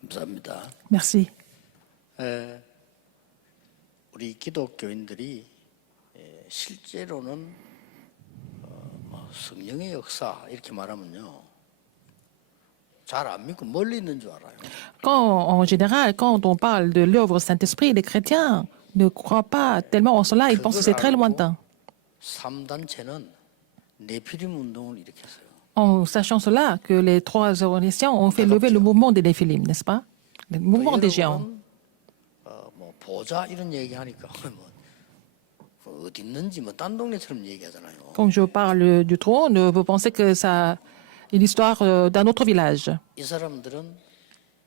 감사합니다. Merci. 우리 기독교인들이 실제로는 성령의 역사 이렇게 말하면요. 잘 안 믿고 멀리 있는 줄 알아요. En général, quand on parle de l'œuvre Saint-Esprit, les chrétiens ne croient pas tellement en cela, ils pensent que c'est très lointain. 3단체는 네피림 운동을 일으켰어요. En sachant cela, que les trois organisations ont fait lever le mouvement des Néphilim, n'est-ce pas? Le mouvement des géants. 뭐 보자 이런 얘기하니까 뭐 어디 있는지 뭐 딴 동네처럼 얘기하잖아요. Quand je parle du trône, vous pensez que ça est l'histoire d'un autre village. 이 사람들은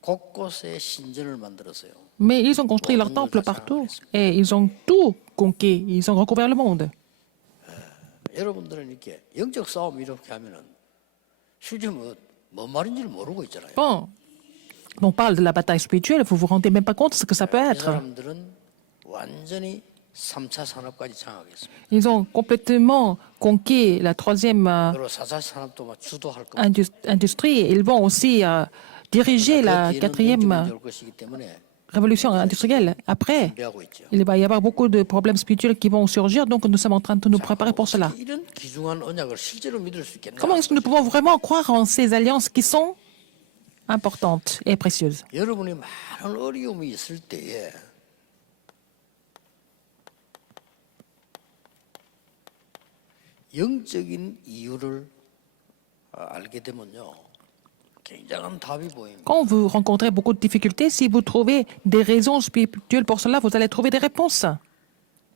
곳곳에 신전을 만들었어요. Mais ils ont construit leur temple partout et ils ont tout conquis. Ils ont recouvert le monde. 여러분들은 이렇게 영적 싸움 이렇게 하면은 실제 뭔 말인지를 모르고 있잖아요. Quand on parle de la bataille spirituelle, vous vous rendez même pas compte de ce que ça peut 이 être. 사람들은 완전히 3차 산업까지 장악했습니다. Ils ont complètement conquis la troisième 그리고 4차 산업도 막 주도할 겁니다. industrie. Ils vont aussi diriger la quatrième 올 것이기 때문에 révolution industrielle. Après, 준비하고 있죠. il va y avoir beaucoup de problèmes spirituels qui vont surgir, donc nous sommes en train de nous préparer pour cela. 이런 귀중한 언약을 실제로 믿을 수 있겠나? Comment est-ce que nous pouvons vraiment croire en ces alliances qui sont importantes et précieuses? 여러분이 많은 어려움이 있을 때에 영적인 이유를 알게 되면요. 굉장한 답이 보입니다. Quand vous rencontrez beaucoup de difficultés, si vous trouvez des raisons spirituelles pour cela, vous allez trouver des réponses.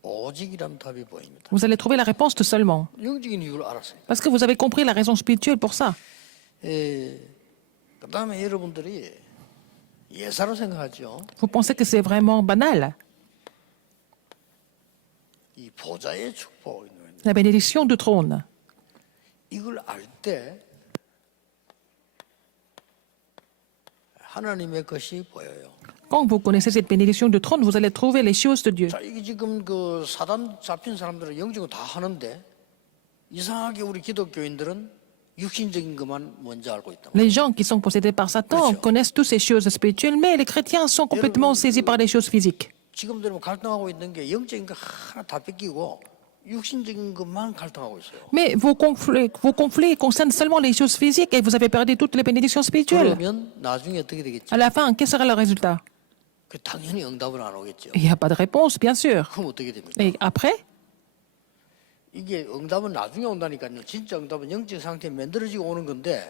오직이란 답이 보입니다. Vous allez trouver la réponse tout seulement. 영적인 이유를 알았어요. Parce que vous avez compris la raison spirituelle pour ça. 그다음에 여러분들이 예사로 생각하죠. Vous pensez que c'est vraiment banal. 이 보좌의 축복 La bénédiction du trône. 이걸 알 때 하나님의 것이 보여요. Quand vous connaissez cette bénédiction du trône, vous allez trouver les choses de Dieu. 자, 이게 지금 그 사단 잡힌 사람들은 영적으로 다 하는데 이상하게 우리 기독교인들은 육신적인 것만 먼저 알고 있다. Les gens qui sont possédés par Satan connaissent toutes ces choses spirituelles, mais les chrétiens sont complètement saisis par les choses physiques. 지금도 갈등하고 있는 게 영적인 거 하나 다 뺏기고 육신적인 것만 갈등하고 있어요. Mais vos conflits concernent seulement les choses physiques et vous avez perdu toutes les bénédictions spirituelles. 그러면 나중에 어떻게 되겠죠? À la fin, quel sera le résultat? 그 당연히 응답은 안 오겠죠. Il n'y a pas de réponse, bien sûr. 그럼 어떻게 됩니까? Et après, 이게 응답은 나중에 온다니까요. 진짜 응답은 영적 상태에 만들어지고 오는 건데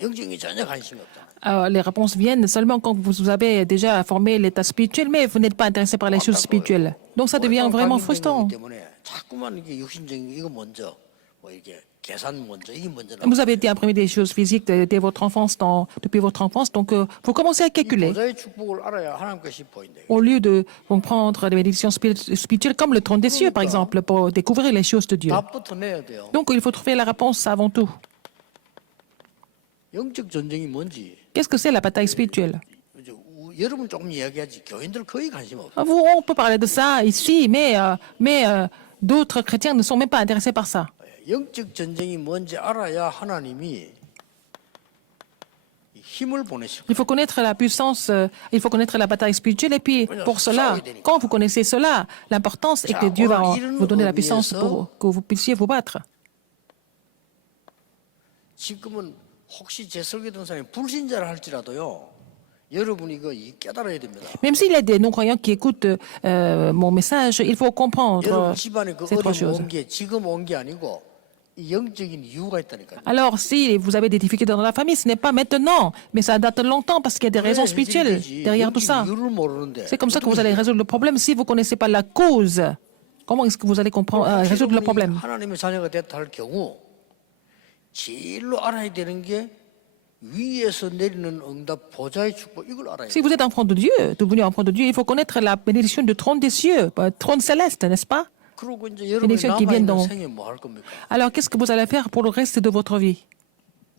영적인 게 전혀 관심이 없다. les réponses viennent seulement quand vous avez déjà formé l'état spirituel, mais vous n'êtes pas intéressé par les choses spirituelles. Donc ça devient vraiment frustrant. 때문에 자꾸만 이게 육신적인 이거 먼저 뭐 이렇게 계산 먼저 이게 먼저 Vous avez été imprimé des choses physiques dès votre enfance, depuis votre enfance, donc vous commencez à calculer. 보좌의 축복을 알아야 하나님 것이 보인다. Au lieu de comprendre les bénédictions spirituelles comme le trône des cieux, par exemple, pour découvrir les choses de Dieu. 답부터 내야 돼요. Donc il faut trouver la réponse avant tout. 영적 전쟁이 뭔지 Qu'est-ce que c'est la bataille spirituelle? 여러분 조금 이야기하지 교인들 거의 관심 없어. On peut parler de ça ici, mais d'autres chrétiens ne sont même pas intéressés par ça. 영적 전쟁이 뭔지 알아야 하나님이 힘을 보내시고. Il faut connaître la puissance, il faut connaître la bataille spirituelle, et puis pour cela, quand vous connaissez cela, l'importance est que Dieu va vous donner la puissance pour que vous puissiez vous battre. 지금은 혹시 제 설교 듣는 사람이 불신자를 할지라도요. 여러분이 이거 깨달아야 됩니다. Même s'il y a des non-croyants qui écoutent mon message, il faut comprendre 여러분 집안에 그 ces trois choses. 어려움 온게 지금 온 게 아니고 이 영적인 이유가 있다니까요. Alors, si vous avez des difficultés dans la famille, ce n'est pas maintenant, mais ça date longtemps parce qu'il y a des raisons spirituelles derrière tout ça. 이유를 모르는데 C'est comme ça que vous allez résoudre le problème. Si vous ne connaissez pas la cause, comment est-ce que vous allez résoudre le problème? 하나님의 자녀가 됐다 할 경우 제일로 알아야 되는 게 위에서 내리는 응답 보좌의 축복 이걸 알아야 Si 돼요. vous êtes enfant de Dieu, devenu enfant de Dieu, il faut connaître la bénédiction du trône des cieux, trône céleste, n'est-ce pas? 그리고 이제 여러분이 bénédiction qui vient 남아있는 d'en haut. 생에 뭐 할 겁니까? Alors, qu'est-ce que vous allez faire pour le reste de votre vie?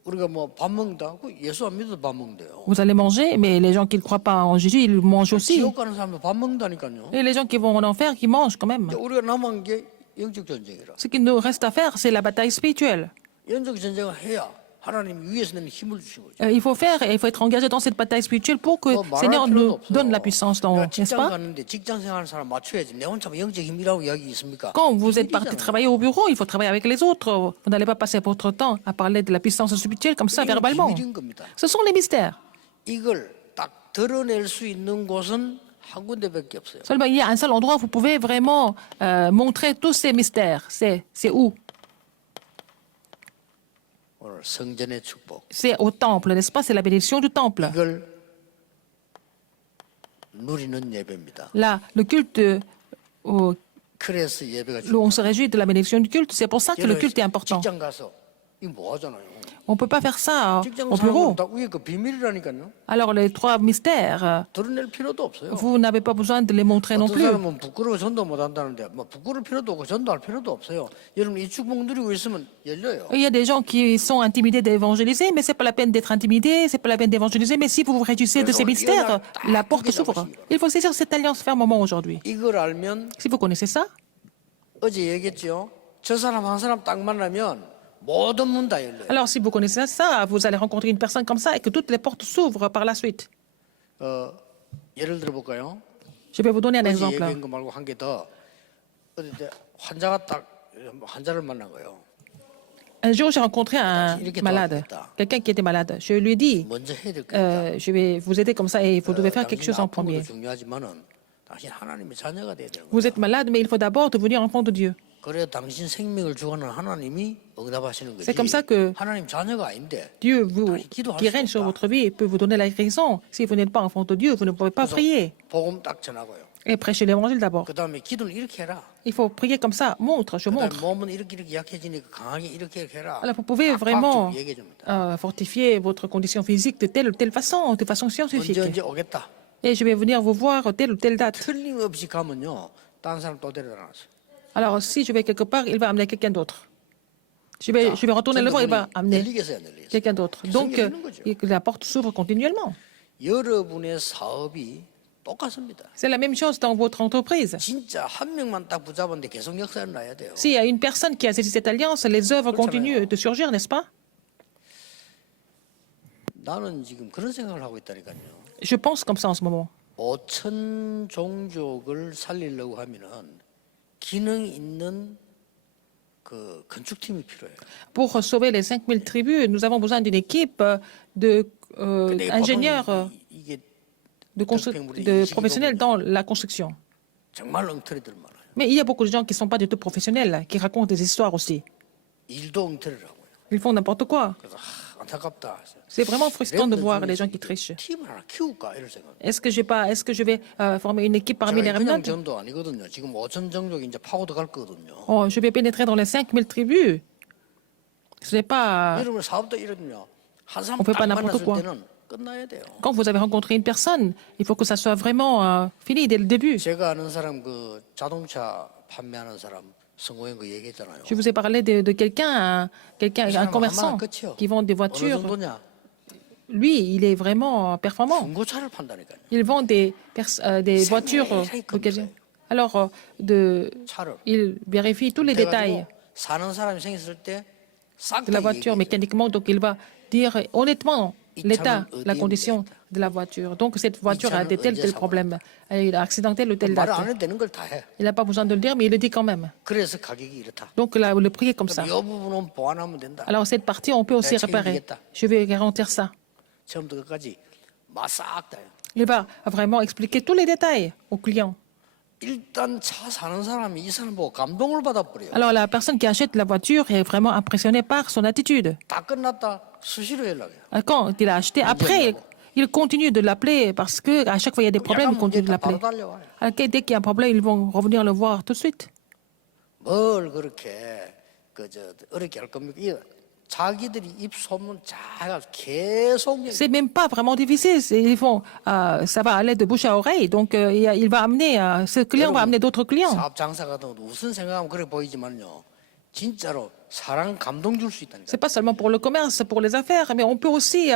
우리가 뭐 밥 먹는다. 그 예수 안 믿어도 밥 먹는데요. Vous allez manger, mais les gens qui ne croient pas en Jésus, ils mangent aussi. 지옥 가는 사람도 밥 먹는다니까요. Et les gens qui vont en enfer, qui mangent quand même. 이제 우리가 남은 게 영적 전쟁이라. Ce qu'il nous reste à faire, c'est la bataille spirituelle. 영적 전쟁을 해야 하나님 위에서 내는 힘을 주신 거죠. Il faut faire, et il faut être engagé dans cette bataille spirituelle pour que le Seigneur nous donne la puissance, 내가 n'est-ce 직장 pas? 가는데 직장 생활하는 사람 맞춰야지. 내 혼자 영적 힘이라고 이야기 있습니까? Quand vous êtes parti 힘들잖아요. travailler au bureau, il faut travailler avec les autres. Vous n'allez pas passer votre temps à parler de la puissance spirituelle comme ça, 이건 verbalement. 비밀인 겁니다. Ce sont les mystères. 이걸 딱 드러낼 수 있는 곳은 한 군데밖에 없어요. Seulement, il y a un seul endroit où vous pouvez vraiment montrer tous ces mystères. C'est où? 오늘 성전의 축복. C'est au temple, n'est-ce pas? C'est la bénédiction du temple. 이걸 누리는 예배입니다. Là, le culte, 그래서 예배가 on se réjouit de la bénédiction du culte. C'est pour ça que le culte est important. 직장 가서 이거 뭐 하잖아요. On ne peut pas faire ça 직장 au bureau. 사람은 다 위에 그 비밀이라니까요. Alors, les trois mystères, 드러낼 필요도 없어요. vous n'avez pas besoin de les montrer non 어떤 plus. 사람은 부끄러워 전도 못 한다는데 뭐 부끄러울 필요도 없고 전도할 필요도 없어요. 여러분 이 축복 누리고 있으면 열려요. Il y a des gens qui sont intimidés d'évangéliser, mais c'est pas la peine d'être intimidé, c'est pas la peine d'évangéliser. Mais si vous vous réjouissez de ces mystères, la porte s'ouvre. Il faut saisir cette alliance fermement aujourd'hui. 이걸 알면 Si vous connaissez ça, 어제 얘기했죠. 저 사람 한 사람 딱 만나면 모든 문 다 열려요. alors si vous connaissez ça, vous allez rencontrer une personne comme ça et que toutes les portes s'ouvrent par la suite. 예를 들어 볼까요? Je vais vous donner un 어제 exemple. 얘기한 거 말고 한 개 더. 어제 환자가 딱 환자를 만난 거예요. Un jour, j'ai rencontré un malade, quelqu'un qui était malade. Je lui ai dit, 먼저 해야 될 거니까. je vais vous aider comme ça et vous devez faire quelque chose en 아픈 것도 premier. 중요하지만은 당신 하나님의 자녀가 돼야 되는 거예요. Vous êtes malade, mais il faut d'abord devenir enfant de Dieu. 그래야 당신 생명을 주관하는 하나님이 응답하시는 거지. C'est comme ça que 하나님 자녀가 아닌데 Dieu, vous, qui règne sur votre vie, peut vous donner la guérison. Si vous n'êtes pas enfant de Dieu, vous ne pouvez pas prier. 복음 딱 전하고요. Et prêchez l'évangile d'abord. 그 다음에 기도는 이렇게 해라. Il faut prier comme ça. Montre, je 그다음에 montre. 몸은 이렇게 약해지니까 강하게 이렇게 해라. Alors, vous pouvez 딱 vraiment 좀 얘기해 줍니다. fortifier votre condition physique de telle ou telle façon, de façon scientifique. 언제 오겠다. Et je vais venir vous voir telle ou telle date. 틀림없이 가면요. 다른 사람 또 데려다 놨어요. Alors, si je vais quelque part, il va amener quelqu'un d'autre. Je vais retourner le voir, il va amener 열리겠어요, 안 열리겠어요? quelqu'un d'autre. Donc, la porte s'ouvre continuellement. 여러분의 사업이 똑같습니다. C'est la même chose dans votre entreprise. 진짜 한 명만 딱 붙잡았는데 계속 역사를 놔야 돼요. S'il y a une personne qui a saisi cette alliance, les œuvres continuent de surgir, n'est-ce pas? 나는 지금 그런 생각을 하고 있다니까요. Je pense comme ça en ce moment. 5천 종족을 살리려고 하면은 기능 있는 그 건축팀이 필요해요. Pour sauver les 5000 tribus, nous avons besoin d'une équipe 근데 d'ingénieurs, 보통 이게 de professionnels dans la construction. 정말 엉터리들 많아요. Mais il y a beaucoup de gens qui ne sont pas du tout professionnels, qui racontent des histoires aussi. 일도 엉터리라고요. Ils font n'importe quoi. 그래서 안타깝다. C'est vraiment frustrant de voir les gens qui trichent. 팀을 하나 키울까 이런 생각. Est-ce que je vais former une équipe parmi les 제가 그냥 remnants? 전도 아니거든요. 지금 5천 종족이 이제 파고도 갈 거거든요. Oh, je vais pénétrer dans les 5000 tribus. Ce n'est pas... 여러분 사업도 이러면요. 한 사람 On peut 딱 pas n'importe 만났을 quoi. 때는 끝나야 돼요. Quand vous avez rencontré une personne, il faut que ça soit vraiment fini dès le début. 제가 아는 사람 그 자동차 판매하는 사람 성공한 거 얘기했잖아요. Je vous ai parlé de quelqu'un, un commerçant qui vend des 어느 voitures. 정도냐? Lui, il est vraiment performant. 중고차를 판다니까요. Il vend des voitures d'occasion. Alors, 차를. il vérifie tous les détails 그래가지고 사는 사람이 생겼을 때 싹 de la 다 voiture 얘기해요. mécaniquement. Donc, il va dire honnêtement l'état, la condition de la voiture. Donc, cette voiture a des tel problème. Il a accidenté le tel 말을 date. 안 해도 되는 걸 다 해. Il n'a pas besoin de le dire, mais il le dit quand même. 그래서 가격이 이렇다. Donc, là, le prix est comme ça. 이 부분은 보완하면 된다. Alors, cette partie, on peut aussi réparer. Je vais garantir ça. 처음부터 끝까지 싹 다요. Il va vraiment expliquer tous les détails au client. 일단 차 사는 사람이 이 사람 보고 감동을 받아버려요. Alors, la personne qui achète la voiture est vraiment impressionnée par son attitude. 다 끝났다 수시로 연락해요. Quand il a acheté, après, il continue de l'appeler parce que à chaque fois il y a des problèmes, il 약간 continue de 문제 바로 l'appeler. 달려와요. Alors, dès qu'il y a un problème, ils vont revenir le voir tout de suite. 뭘 그렇게 그저 어렵게 할 겁니까? 이 자기들이 입 소문 잘 계속 얘기해요. C'est même pas vraiment difficile. Ils font, ça va aller de bouche à oreille. Donc, il va amener, ce client va amener d'autres clients. 사업 장사 같은 것도 무슨 생각하면 그래 보이지만요. 진짜로 사람 감동 줄 수 있다니까. C'est pas seulement pour le commerce, pour les affaires, mais on peut aussi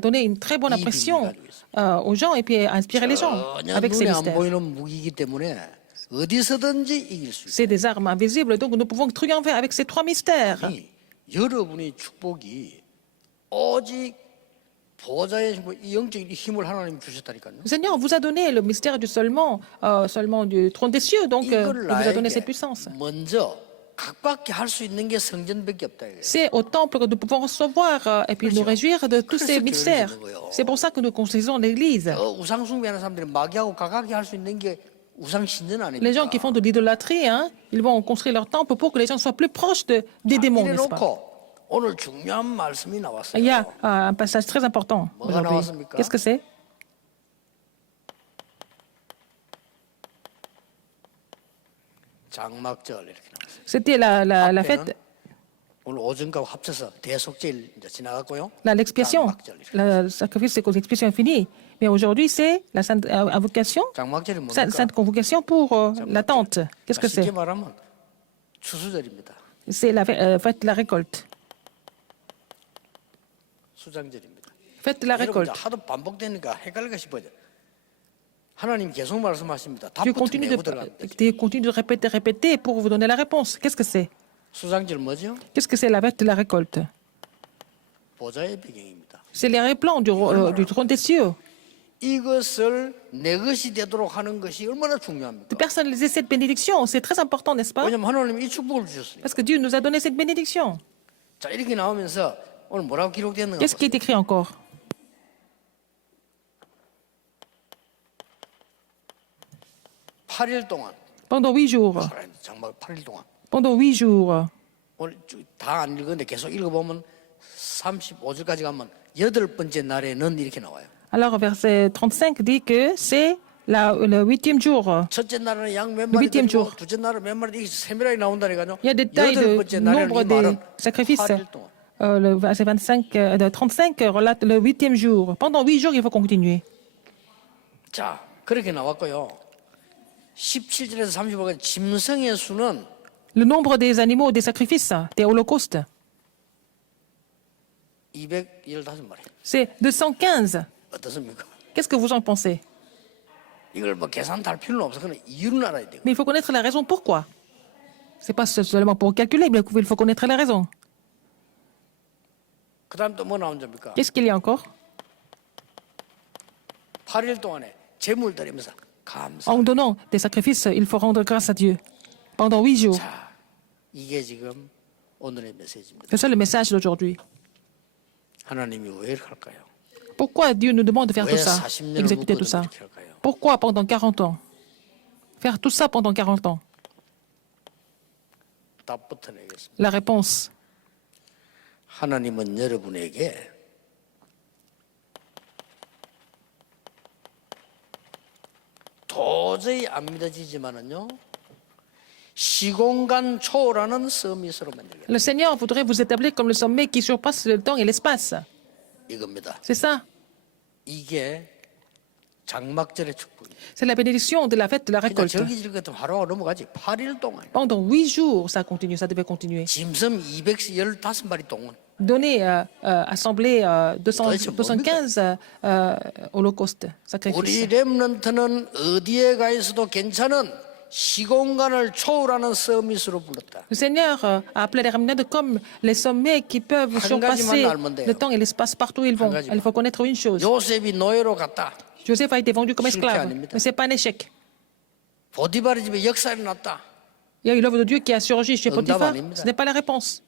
donner une très bonne impression aux gens et puis inspirer les gens 전혀 avec ces 눈에 안 mystères. 보이는 무기이기 때문에 어디서든지 이길 수 있어요. C'est des armes invisibles, donc nous pouvons triompher avec ces trois mystères. 여러분의 축복이 오직 보좌의 이 영적인 힘을 하나님이 주셨다니까요. Le Seigneur vous a donné le mystère du seulement du trône des cieux, donc il 이걸 vous a donné cette 나에게 puissance. 먼저 각밖에 할 수 있는 게 성전밖에 없다 이거예요. C'est au temple que nous pouvons recevoir et puis nous réjouir de tous ces mystères. C'est pour ça que nous construisons l'Église. 우상 숭배하는 사람들이 마귀하고 각각이 할 수 있는 게 우상 신전 Les gens qui 아닙니까? font de l'idolâtrie, hein, ils vont construire leur temple pour que les gens soient plus proches des démons, n'est-ce pas? 이래놓고 오늘 중요한 말씀이 나왔어요. Il y a un passage très important 뭐가 aujourd'hui. 나왔습니까? Qu'est-ce que c'est? 장막절 이렇게 나왔어요. C'était la fête, 오늘 오전과 합쳐서 대속제일 이제 지나갔고요. l'expiation. 장막절 이렇게. Le sacrifice, c'est que l'expiation est finie. Mais aujourd'hui, c'est la sainte invocation, 장막절이 뭡니까? sainte convocation pour l'attente. Qu'est-ce que 쉽게 c'est? 말하면 추수절입니다. C'est la fête de la récolte. 수장절입니다. Fête de la 여러분 récolte. 이제 하도 반복되니까 헷갈릴까 싶어요. 하나님 계속 말씀하십니다. Dieu 답부터 continue 내고 들어갑니다. Dieu continue de répéter pour vous donner la réponse. Qu'est-ce que c'est? 수장절 뭐죠? Qu'est-ce que c'est la fête de la récolte? 보좌의 배경입니다. C'est les replans du trône des cieux. 이것을 내 것이 되도록 하는 것이 얼마나 De 중요합니까? personnaliser cette bénédiction, c'est très important, n'est-ce pas? 왜냐하면 하나님이 이 축복을 주셨으니까. Parce que Dieu nous a donné cette bénédiction. 자 이렇게 나오면서 오늘 뭐라고 기록되는가 Qu'est-ce qui est écrit encore? 8일 동안 Pendant 8 jours. 장막 8일 동안 Pendant 8 jours. 오늘 다 안 읽었는데 계속 읽어보면 35절까지 가면 여덟 번째 날에는 이렇게 나와요. Alors, verset 35 dit que c'est le 8e jour. 첫째 날은 양 몇 Le 마리 huitième 드리고 jour. 둘째 날은 몇 마리 이게 세밀하게 나온다니까요. Il y a des détails 여덟 de 번째 날에는 nombre 이 des 말은 sacrifices. 8일 동안. Le verset 35 relate le 8e jour. Pendant 8 jours, il faut continuer. 자 그렇게 나왔고요. 17절에서 35절까지 짐승의 수는 Le nombre des animaux des sacrifices, des holocaustes, 215마리. c'est 215. 어떻습니까? Qu'est-ce que vous en pensez? 이걸 뭐 계산 할 필요는 없어. 그냥 이유는 알아야 돼요. Mais il faut connaître la raison pourquoi. C'est pas seulement pour calculer, mais il faut connaître la raison. 그 다음 또 뭐 나온 겁니까? Qu'est-ce qu'il y a encore? 8일 동안에 제물 드리면서 감사. En donnant des sacrifices, il faut rendre grâce à Dieu. Pendant 8 jours. 자, 이게 지금 오늘의 메시지입니다. C'est ça le message d'aujourd'hui. 하나님이 왜 이렇게 할까요? Pourquoi Dieu nous demande de faire 왜 tout ça, 40년을 exécuter tout 묶어두면 ça? 이렇게 할까요? Pourquoi pendant 40 ans? Faire tout ça pendant 40 ans? 답부터 내겠습니다. La réponse, 하나님은 여러분에게 도저히 안 믿어지지만은요 시공간 초월하는 서밋으로 만들겠다. le Seigneur voudrait vous établir comme le sommet qui surpasse le temps et l'espace. 이겁니다. C'est ça. 이게 장막절의 축복입니다. C'est la bénédiction de la fête de la 그냥 récolte. 절기질 같으면 하루가 넘어가지 8일 동안 Pendant 8 jours, ça continue, ça devait continuer. 짐승 215마리 동안 Donner, assembler 도대체 215 holocaustes, sacrifices. 우리 렘넌트는 어디에 가 있어도 괜찮은 시공간을 초월하는 서밋으로 불렀다. Le Seigneur a appelé les remnants comme les sommets qui peuvent surpasser le temps et l'espace partout où ils vont. Il faut connaître une chose. 요셉이 노예로 갔다. Joseph a été vendu comme 실패 esclave, 아닙니다. mais ce n'est pas un échec. 보디바르 집에 역사가 났다. Il y a eu l'œuvre de Dieu qui a surgi chez 응답 Potiphar. 아닙니다. Ce n'est pas la réponse.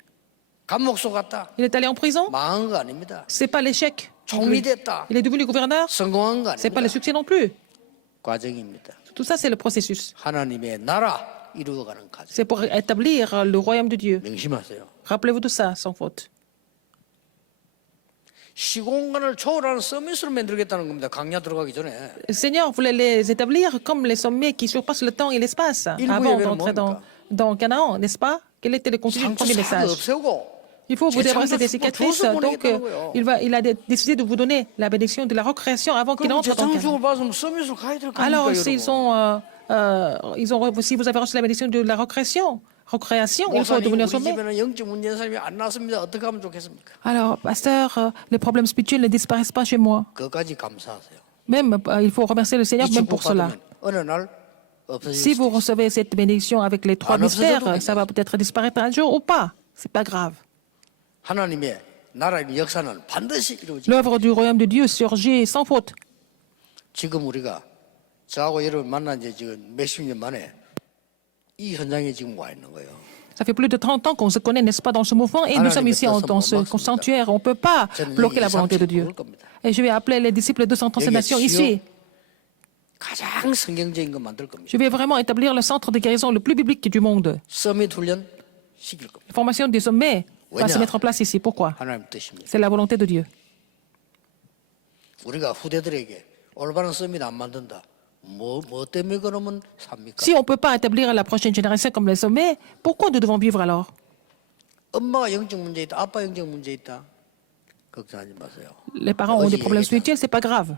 감옥소 갔다. Il est allé en prison. 망한 거 아닙니다. Ce n'est pas l'échec. 총리 됐다. Il est devenu gouverneur. 성공한 거 Ce n'est pas le 아닙니다. succès non plus. 과정입니다. Tout ça, c'est le processus. 하나님의 나라 이루어가는 과정. C'est pour établir le royaume de Dieu. 명심하세요. Rappelez-vous de ça, sans faute. 시공간을 초월하는 서밋으로 만들겠다는 겁니다. 강야 들어가기 전에. Le Seigneur voulait les établir comme les sommets qui surpassent le temps et l'espace avant d'entrer dans Canaan, n'est-ce pas? Quel était le contenu du 상처 premier 싹 message? 없애고 Il faut vous débarrasser des 재창조 cicatrices. 축복을 Donc, 줘서 보내겠다는 il a décidé de vous donner la bénédiction de la recréation avant qu'il 그럼 entre dans Canaan. 재창조를 받으면 서밋으로 가야 될 거 Alors, 아닙니까, s'ils 여러분? si vous avez reçu la bénédiction de la recréation, il faut 목사님, devenir 우리 sommet. 집에는 영적 문제 있는 사람이 안 났습니다. 어떻게 하면 좋겠습니까? Alors, pasteur, les problèmes spirituels ne disparaissent pas chez moi. 그것까지 감사하세요. Même, il faut remercier le Seigneur 이 même 축복 pour cela. 받으면 어느 날 없어질 Si 수도 vous 있어요. recevez cette bénédiction avec les 3 Ah, non, mystères, c'est ça va peut-être disparaître un jour ou pas. C'est pas grave. 하나님의 나라의 역사는 반드시 이루어집니다. L'œuvre du royaume de Dieu surgit sans faute. 지금 우리가 저하고 여러분 만난 지 지금 몇십 년 만에 이 현장에 지금 와 있는 거예요. Ça fait plus de 30 ans qu'on se connaît, n'est-ce pas, dans ce mouvement, et nous sommes ici dans ce sanctuaire. On ne peut pas bloquer la volonté de Dieu. Et je vais appeler les disciples de Centre Nation ici. 가장 성경적인 거 만들 겁니다. Je vais vraiment établir le centre de guérison le plus biblique du monde. 서밋 훈련 시킬 겁니다. La formation des sommets va se mettre en place ici. Pourquoi? 하나님 뜻입니다. C'est la volonté de Dieu. 우리가 후대들에게 올바른 서밋 안 만든다. 뭐 때문에 그러면 삽니까? Si on ne peut pas établir la prochaine génération comme les sommets, pourquoi nous devons vivre alors? 엄마가 영적 문제 있다. 아빠 영적 문제 있다. 걱정하지 마세요. Les parents ont des problèmes spirituels, c'est pas grave.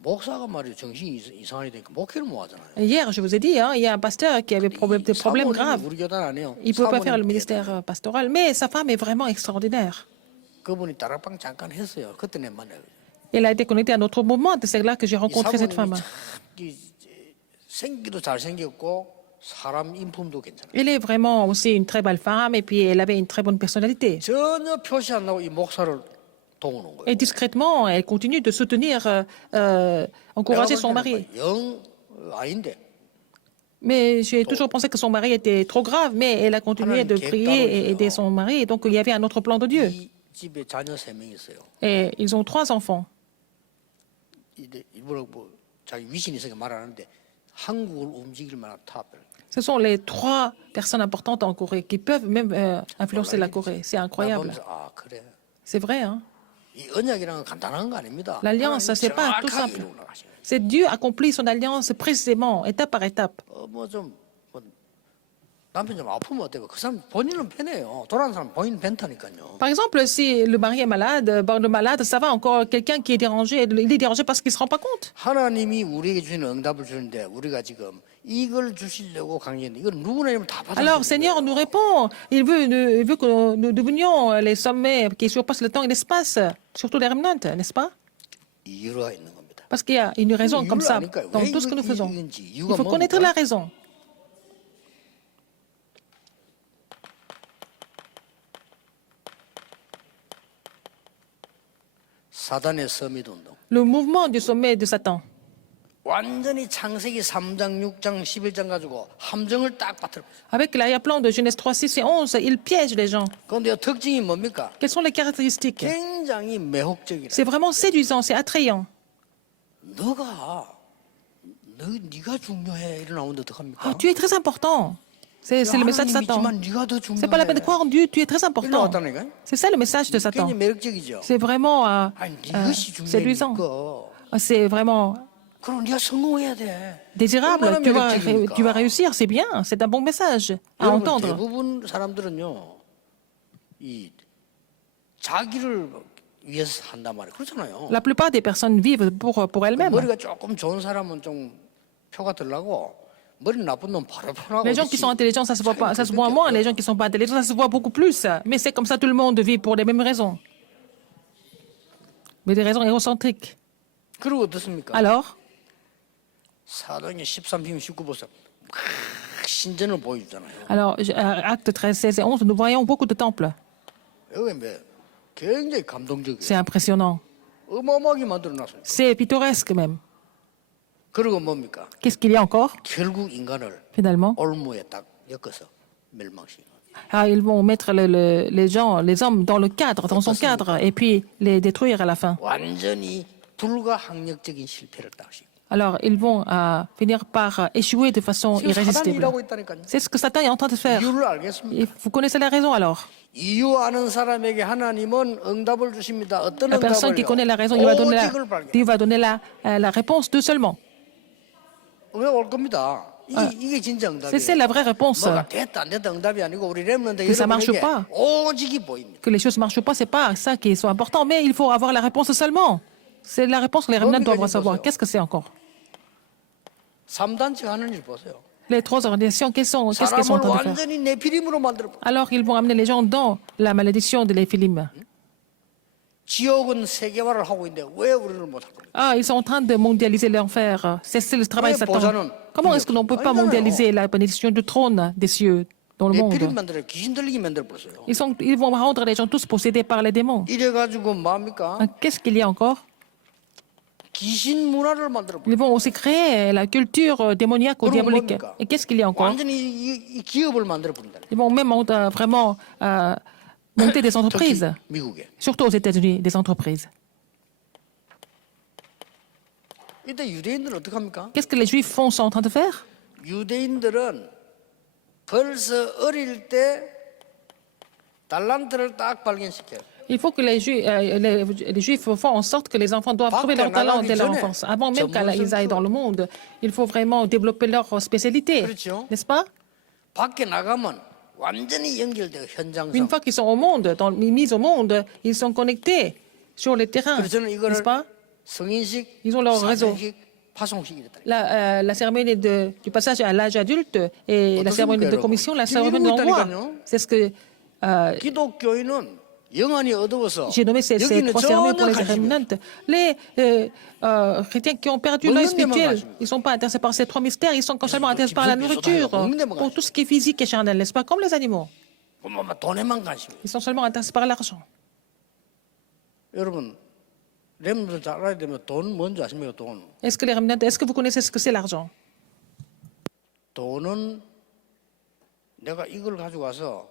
목사가 말이에요. 정신이 이상하게 되니까 목회를 못 하잖아요. Hier, je vous ai dit, hein, il y a un pasteur qui avait des problèmes graves. 우리 교단 안 해요. Il ne pouvait pas faire le ministère pastoral, mais sa femme est vraiment extraordinaire. 그분이 다락방 잠깐 했어요. 그때 내 만나요. Elle a été connectée à notre mouvement, c'est là que j'ai 이 rencontré cette femme. 사모님이 참 생기도 잘생겼고 사람 인품도 괜찮아요. Elle est vraiment aussi une très belle femme et puis elle avait une très bonne personnalité. 전혀 표시 안 나고 이 목사를 도우는 거예요. Et discrètement, elle continue de soutenir, encourager son mari. 영 아닌데 Mais j'ai toujours pensé que son mari était trop grave, mais elle a continué de prier et aider son mari. Donc il y avait un autre plan de Dieu. 이 집에 자녀 3명 있어요. Et ils ont 3 enfants. 일부러 뭐 자기 위신이 있으니까 말하는데 한국을 움직일 만한 탑들. Ce sont les 3 personnes importantes en Corée qui peuvent même influencer la Corée. C'est incroyable. 아 그래. C'est vrai, hein? 이 언약이란 건 간단한 거 아닙니다. L'alliance, c'est pas tout simple. 이루어 나가시는 거예요. C'est Dieu accomplit son alliance précisément, étape par étape. 뭐 남편 좀 아프면 어때요? 그 사람 본인은 편해요. 돌아가는 사람 본인 편타니까요. Par exemple, si le mari est malade, le malade, ça va encore. Quelqu'un qui est dérangé, il est dérangé parce qu'il ne se rend pas compte. 하나님이 우리에게 주시는 응답을 주는데 우리가 지금 이걸 주시려고 강요했는데 이건 누구나 다 받아. Alors, Seigneur nous répond. Il veut que nous devenions les sommets qui surpassent le temps et l'espace, surtout les remnants, n'est-ce pas? 이유가 있는 겁니다. Parce qu'il y a une raison comme ça dans tout ce que nous faisons. Il faut connaître la raison. 사단의 서밋 운동. Le mouvement du sommet de Satan. 완전히 창세기 3장, 6장, 11장 가지고 함정을 딱 빠뜨려. Avec l'arrière-plan de Genèse 3, 6 et 11, il piège les gens. 그런데 특징이 뭡니까? Quelles sont les caractéristiques? 굉장히 매혹적이라. C'est vraiment séduisant, c'est attrayant. 네가 중요해 이래 나오는데 어떡합니까? Oh, tu es très important. C'est le message de Satan. 네가 더 중요해. C'est pas la peine de croire en Dieu, tu es très 이래 important. 나왔다니까. C'est ça le message de Satan. 굉장히 매력적이죠. C'est vraiment 아니 이것이 séduisant. 중요하니까. C'est vraiment 그럼 네가 성공해야 돼. désirable. 얼마나 매력적입니까? Tu vas réussir, c'est bien, c'est un bon message à 여러분, entendre. 대부분 사람들은요, 이 자기를 위해서 한단 말이에요. 그렇잖아요. La plupart des personnes vivent pour elles-mêmes. 머리가 조금 좋은 사람은 좀 표가 들라고 머리 나쁜 놈 바로 표나고. Les gens qui sont intelligents, ça se voit pas, ça se voit moins. Les gens qui sont pas intelligents, ça se voit beaucoup plus. Mais c'est comme ça, tout le monde vit pour les mêmes raisons. Mais des raisons égocentriques. 그리고 어떻습니까? Alors, 사도행전 13편 19보서 신전을 보여주잖아요. alors actes 13, 16 et 11, nous voyons beaucoup de temples. 여기 굉장히 감동적이에요. C'est impressionnant. 어마어마하게 만들어놨어요. C'est pittoresque même. 그리고 뭡니까? Qu'est-ce qu'il y a encore, 결국 인간을 finalement? 올무에 딱 엮어서 멸망시키는. Ah, ils vont mettre les gens, les hommes dans le cadre, dans son cadre, et puis les détruire à la fin. 완전히 불가항력적인 실패를 당시. Alors, ils vont finir par échouer de façon 지금 사단이 irrésistible. 일하고 있다니까요. C'est ce que Satan est en train de faire. 이유를 알겠습니다. Et vous connaissez la raison alors. 이유 아는 사람에게 하나님은 응답을 주십니다. 어떤 La personne qui connaît la raison, 오직을 발견. Dieu va donner la réponse d'eux seulement. 응답 올 겁니다. 이게 진짜 C'est ça 응답이에요. la vraie réponse. 뭐가 됐다 안 됐다 응답이 아니고 우리 렘넌트 Que ça marche 여러분에게 pas. 오직이 보입니다. Que les choses ne marchent pas, c'est pas ça qui est important, mais il faut avoir la réponse seulement. C'est la réponse que les remnants doivent recevoir. Qu'est-ce que c'est encore? 3단체 하는 일 보세요. Les 3 organisations, qu'est-ce qu'elles sont en 사람을 train de faire? 완전히 네피림으로 만들어. Alors, ils vont amener les gens dans la malédiction de l'éphilim. 지옥은 세계화를 하고 있는데 왜 우리를 못하고? Ah, ils sont en train de mondialiser l'enfer. C'est le travail de Satan. Comment est-ce que l'on ne peut pas mondialiser la bénédiction du trône des cieux? dans le monde. 내피림 만들어 귀신 들리게 만들어 버렸어요. Ils vont rendre les gens tous possédés par les démons. 이래가지고 뭡니까? Qu'est-ce qu'il y a encore? 귀신 문화를 만들어 버렸어요. Ils vont aussi créer la culture démoniaque ou diabolique. Et qu'est-ce qu'il y a encore? 완전히 이 기업을 만들어 버린다. Ils vont même vraiment monter des entreprises, 특히 미국에. surtout aux États-Unis, des entreprises. 이때 유대인들은 어떻게 합니까? Qu'est-ce que les Juifs sont en train de faire? 유대인들은 벌써 어릴 때 달란트를 딱 발견시켜요. Il faut que les Juifs font en sorte que les enfants doivent trouver leur talent dès leur enfance. Avant même qu'ils aillent dans le monde, il faut vraiment développer leur spécialité, n'est-ce pas? 밖에 나가면 완전히 연결돼요, 현장성. Une fois qu'ils sont au monde, mis au monde, ils sont connectés sur le terrain, 그래서 저는 이거를 n'est-ce pas? 성인식, Ils ont leur réseau. 사전식, 파송식 이랬다. La cérémonie du passage à l'âge adulte et la cérémonie de commission, la cérémonie d'envoi. C'est ce que 기독교인은 영안이 어두워서 j'ai nommé ces 여기는 trois cérémonies pour 전혀 les 관심이 remnants. Les chrétiens qui ont perdu l'œil spirituel, ils ne sont pas intéressés par ces trois mystères, ils sont seulement intéressés par la nourriture, pour tout ce qui est physique et charnel, n'est-ce pas? Comme les animaux. 없어요. 돈에만 관심이. Ils sont seulement intéressés par l'argent. 여러분, 렘들 잘 알아야 되면 돈 뭔지 아십니까? 돈. Est-ce que les remnants, est-ce que vous connaissez ce que c'est l'argent? 돈은 내가 이걸 가지고 와서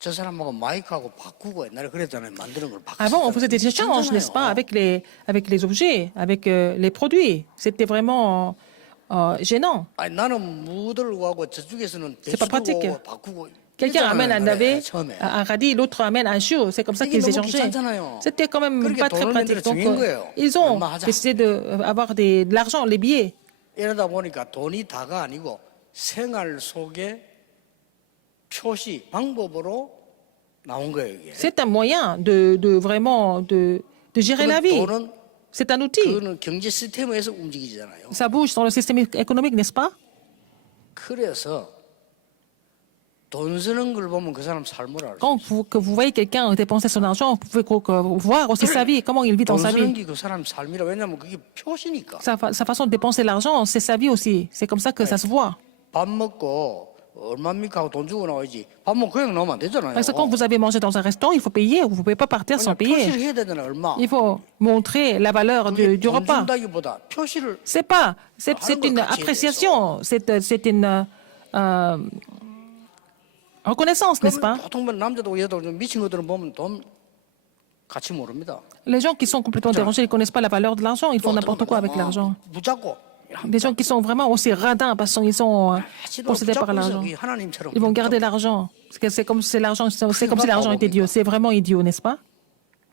저 사람하고 마이크하고 바꾸고 옛날에 그랬잖아요. 만드는 걸 바꾸고. Avant, on faisait des échanges, n'est-ce pas, avec les objets, avec les produits. C'était vraiment gênant. 아니 나는 무 들고 가고 저쪽에서는 C'est pas 배추 pratique. 들고 바꾸고. Quelqu'un amène un navet, 처음에. un radis, l'autre amène un chou. C'est comme ça 이게 qu'ils 너무 échangeaient. 귀찮잖아요. C'était quand même 그렇게 pas très 돈을 pratique. 만들어 Donc, 정한 거예요. ils ont 얼마 하자. décidé d'avoir de l'argent, les billets. 이러다 보니까 돈이 다가 아니고 생활 속에 표시 방법으로 나온 거예요 이게. C'est un moyen de vraiment de gérer la vie. 돈은 C'est un outil. 그거는 경제 시스템에서 움직이잖아요. Ça bouge dans le système économique, n'est-ce pas? 그래서 돈 쓰는 걸 보면 그 사람 삶을 알아요. Quand vous voyez quelqu'un dépenser son argent, vous pouvez voir aussi sa vie, comment il vit dans 돈 sa 쓰는 vie. 게 그 사람 삶이라. 왜냐하면 그게 표시니까. Sa façon de dépenser l'argent, c'est sa vie aussi. C'est comme ça que ça se voit. 밥 먹고 얼마입니까 하고 돈 주고 나오지. 밥 먹고 그냥 나오면 안 되잖아요. Parce que quand vous avez mangé dans un restaurant, il faut payer. Vous ne pouvez pas partir sans 표시를 payer. 해야 되잖아요. 얼마. Il faut montrer la valeur 그게 du 돈 repas. 준다기보다 표시를 C'est une appréciation, c'est une reconnaissance, n'est-ce pas? 보통 남자도 여자도 좀 미친 것들은 보면 돈 가치 모릅니다. Les gens qui sont complètement dérangés, ils ne connaissent pas la valeur de l'argent, ils font n'importe quoi avec l'argent. 붙잡고 Des gens qui sont vraiment aussi radins parce qu'ils sont possédés par l'argent. 하나님처럼 Ils vont garder l'argent. C'est comme si l'argent était Dieu. C'est vraiment idiot, n'est-ce pas?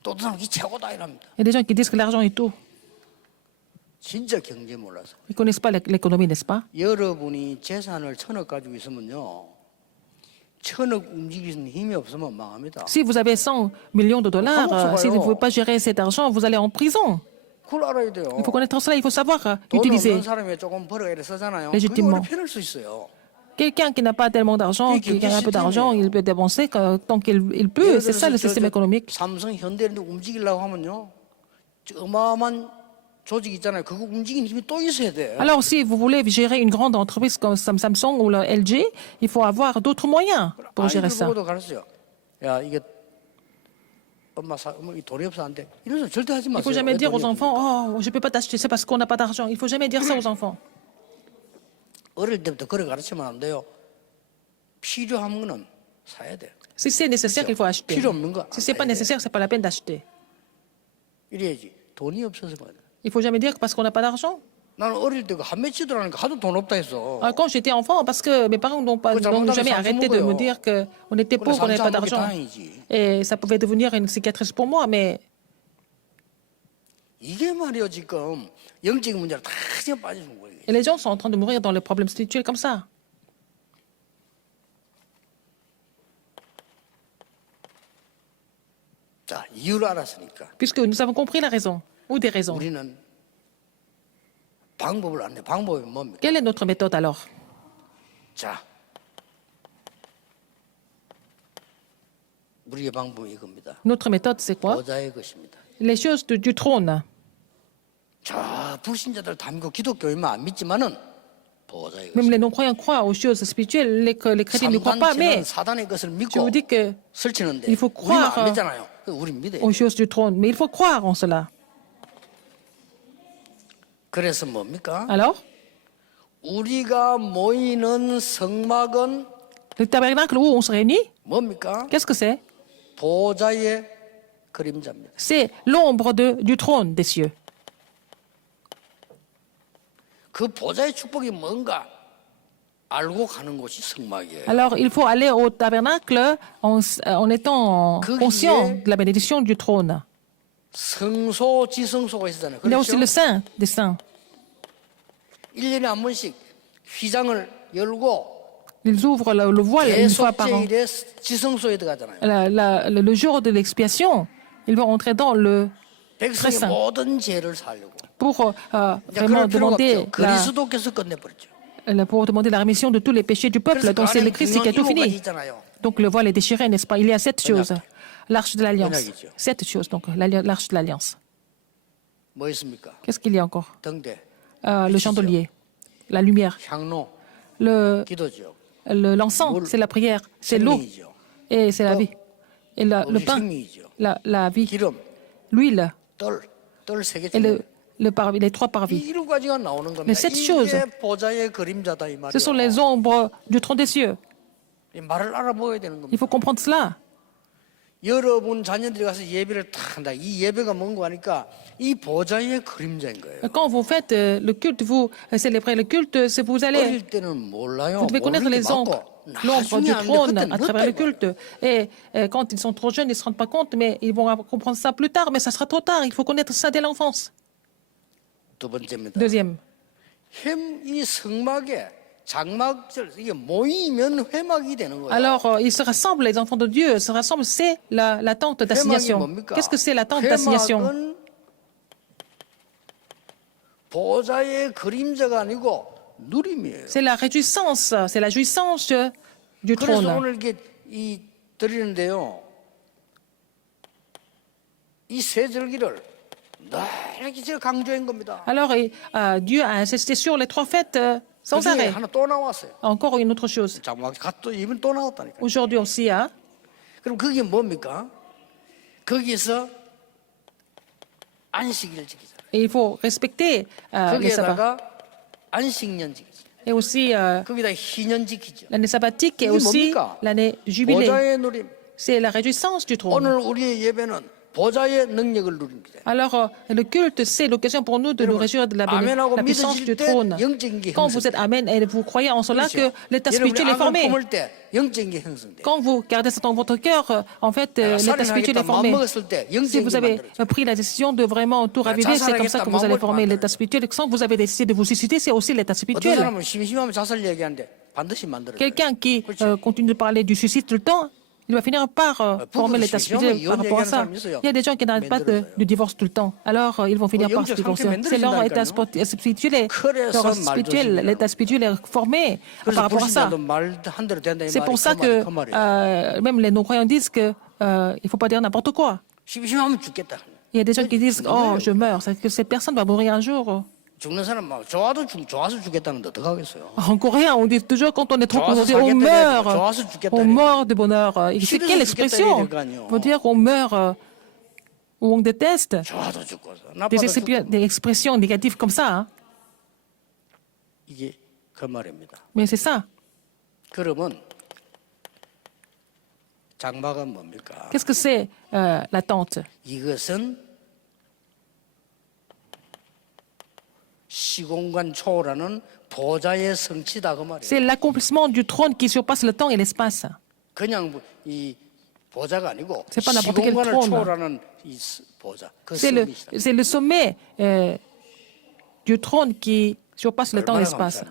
또 어떤 사람이 최고다 이랍니다. Il y a des gens qui disent que l'argent est tout. 진짜 경제 몰라서. Ils ne connaissent pas l'économie, n'est-ce pas? 여러분이 재산을 1,000억 가지고 있으면요. 1,000억 움직이는 힘이 없으면 망합니다. Si vous avez 100 millions de dollars, si vous ne pouvez pas gérer cet argent, vous allez en prison. 그걸 알아야 돼요. Il faut connaître cela, il faut savoir 돈 utiliser. 없는 사람이 조금 벌어 이래 쓰잖아요. 그게 légitimement. 오히려 편할 수 있어요. Quelqu'un qui n'a pas tellement d'argent, qui a un peu d'argent, il peut dépenser tant qu'il peut. C'est ça le système économique. 삼성, 현대인데 움직이려고 하면요. 저 어마어마한 조직 있잖아요. 그거 움직이는 힘이 또 있어야 돼. Alors, si vous voulez gérer une grande entreprise comme Samsung ou le LG, il faut avoir d'autres moyens pour gérer 아이들 ça. 보고도 가르쳐요. 야 이게 엄마 돈이 없어 안 돼. 이런 소리 절대 하지 Il ne 마세요. faut jamais 왜 dire 돈이 aux enfants, oh, je ne peux pas t'acheter, c'est parce qu'on n'a pas d'argent. Il ne faut jamais dire ça aux enfants. 어릴 때부터 그래 가르치면 안 돼요. 필요한 거는 사야 돼. Si c'est nécessaire, il faut acheter. 필요 없는 거 Si ce n'est pas nécessaire, ce n'est pas la peine d'acheter. 이래야지. 돈이 없어서 그래. Il ne faut jamais dire que parce qu'on n'a pas d'argent. 나는 어릴 때 그 한매치더라니까 하도 돈 없다 했어. Quand j'étais enfant, parce que mes parents n'ont jamais arrêté de me dire qu'on était pauvre, qu'on n'avait pas d'argent. Et ça pouvait devenir une cicatrice pour moi, mais 이게 말이요 지금 영적인 문제로 다 지금 빠져준 거예요. et les gens sont en train de mourir dans les problèmes spirituels comme ça. 자 이유를 알았으니까 Puisque nous avons compris la raison, ou des raisons. 우리는 방법을 안 해. 방법이 뭡니까? Quelle est notre méthode alors? 자, 우리의 방법이 이겁니다. Notre méthode, c'est quoi? 보좌의 것입니다. Les choses du trône. 자, 불신자들 다 믿고 기독교인만 안 믿지만은 보좌의 Même 것을. les non-croyants croient aux choses spirituelles, les chrétiens ne croient pas, mais 사단의 것을 je 믿고 vous dis que 설치는데 il faut 우리는 croire 안 믿잖아요. 우리는 믿어요. aux choses du trône, mais il faut croire en cela. 그래서 뭡니까? Alors, 우리가 모이는 성막은 le tabernacle où on se réunit, 뭡니까? qu'est-ce que c'est? 보좌의 그림자입니다. C'est l'ombre du trône des cieux. 그 보좌의 축복이 뭔가 알고 가는 곳이 성막이에요. Alors, il faut aller au tabernacle en étant Que conscient qui est- de la bénédiction du trône. 성소, 지성소가 있잖아요. Il y a aussi 그렇죠? le saint des saints. 1년에 한 번씩 휘장을 열고 Ils ouvrent le voile une fois par an. 대속제일에 지성소에 들어가잖아요. Le jour de l'expiation, ils vont entrer dans le 백성의 saint. 모든 죄를 살려고. pour 이제 vraiment 그럴 필요가 demander 없죠. 그리스도께서 끝내버렸죠. pour demander la rémission de tous les péchés du peuple. 그래서 그 Donc c'est 안에 le Christ qui a tout 분명 7가지 fini. 있잖아요. Donc le voile est déchiré, n'est-ce pas? Il y a 7 choses. L'arche de l'alliance. 언약이죠. 7 choses, donc l'arche de l'alliance. 뭐 있습니까? Qu'est-ce qu'il y a encore? 등대, Le chandelier, la lumière, 향로, 기도죠. l'encens, c'est la prière, c'est l'eau 생명이죠. et c'est la vie. Et le 우리 pain, 생명이죠. la vie, 기름, l'huile 뜰 세 개 et 중에 les 3 parvis. 이 7가지가 나오는 겁니다. Mais cette chose, 이게 보좌의 그림자다 이 ce sont 말이에요. les ombres du trône des cieux. 이 말을 알아보아야 되는 겁니다. Il faut comprendre cela. 여러분 자녀들이 가서 예배를 탁 한다. 이 예배가 뭔가 하니까 이 보좌의 그림자인 거예요. Quand vous faites le culte, vous célébrez le culte, c'est vous allez, 어릴 때는 몰라요. vous devez connaître 모르는 게 les ombres, 맞고 l'ombre du 나중에 아는데 trône 그때는 à travers le 늦다 이거예요. culte. Et quand ils sont trop jeunes, ils ne se rendent pas compte, mais ils vont comprendre ça plus tard, mais ça sera trop tard. Il faut connaître ça dès l'enfance. 두 번째입니다. Deuxième, 이 성막에 장막절 이게 모이면 회막이 되는 거예요. alors ils se rassemblent, les enfants de Dieu se rassemblent, c'est la tente 회막이 d'assignation. 뭡니까? Qu'est-ce que c'est la tente d'assignation? 회막은 보좌의 그림자가 아니고 누림이에요. C'est la réjouissance, c'est la jouissance du 그래서 trône. 오늘 이게 이 드리는데요. 이 세 절기를 늘 제가 강조한 겁니다. Alors Dieu a insisté sur les 3 fêtes sans 그중에 arrêt. 하나 또 나왔어요. Encore une autre chose. 장막 또 이번 또 나왔다니까. Aujourd'hui aussi, hein, 그럼 그게 뭡니까? 거기서 안식일 지키자. et il faut respecter les sabbats. 거기에다가 안식년 지키자. Et aussi 거기다 희년 지키죠. l'année sabbatique et 이게 aussi 뭡니까? l'année jubilée. 보좌의 누림. C'est la réjouissance du trône. 오늘 우리의 예배는 보좌의 능력을 누립니다. Alors, le culte, c'est l'occasion pour nous de nous réjouir de la 아멘하고 puissance 믿으실 du 때 trône. 영적인 게 Quand vous 형성돼요. êtes Amen et vous croyez en cela, que l'état 여러분이 spirituel est 악을 formé. 품을 때 영적인 게 형성돼요. Quand vous gardez ça dans votre cœur, en fait, l'état spirituel est 살인하겠다 formé. 마음먹었을 때 Si 영적인 vous 게 avez 만들어져요. pris la décision de vraiment tout raviver, c'est comme ça que vous allez former l'état spirituel. Et quand vous avez décidé de vous susciter, c'est aussi l'état 어떤 spirituel. 사람은 심심하면 자살 얘기하는데 반드시 만들어요. Quelqu'un qui continue de parler du suicide tout le temps, il va finir par former l'état spirituel par rapport à ça. Il y a des gens qui n'arrêtent pas de divorce tout le temps. Alors, ils vont finir par se divorcer. C'est leur état spirituel. Leur spirituel, l'état spirituel est formé par 그래서 rapport à ça. 불신자도 말한 대로 된다 이 C'est 말이 pour ça 그 que 말이에요. même les non-croyants disent qu'il ne faut pas dire n'importe quoi. 심심하면 죽겠다. Il y a des gens qui disent « Oh, je meurs ». C'est que cette personne va mourir un jour. 죽는 사람 막 좋아서 죽겠다는데 어떡하겠어요. En coréen, on dit toujours quand on est trop 좋아서 content, on 살겠다 meurt. 해야죠. 좋아서 죽겠다 On 해야죠. meurt de bonheur. Et c'est 싫어서 quelle 죽겠다 expression? 이럴 거 아니에요. Faut dire on meurt ou on déteste. 좋아도 죽고서 Des, 나빠도 죽고. des expressions négatives comme ça. Hein. 이게 그 말입니다. Mais c'est ça. 그러면 장막은 뭡니까? Qu'est-ce que c'est la tente? 이것은 시공간 초월하는 보좌의 성취다 그 말이에요. C'est l'accomplissement du trône qui surpasse le temps et l'espace. 그냥 이 보좌가 아니고 C'est pas n'importe quel 시공간을 trône. 초월하는 이 보좌. 그 C'est le sommet du trône qui surpasse le temps et l'espace.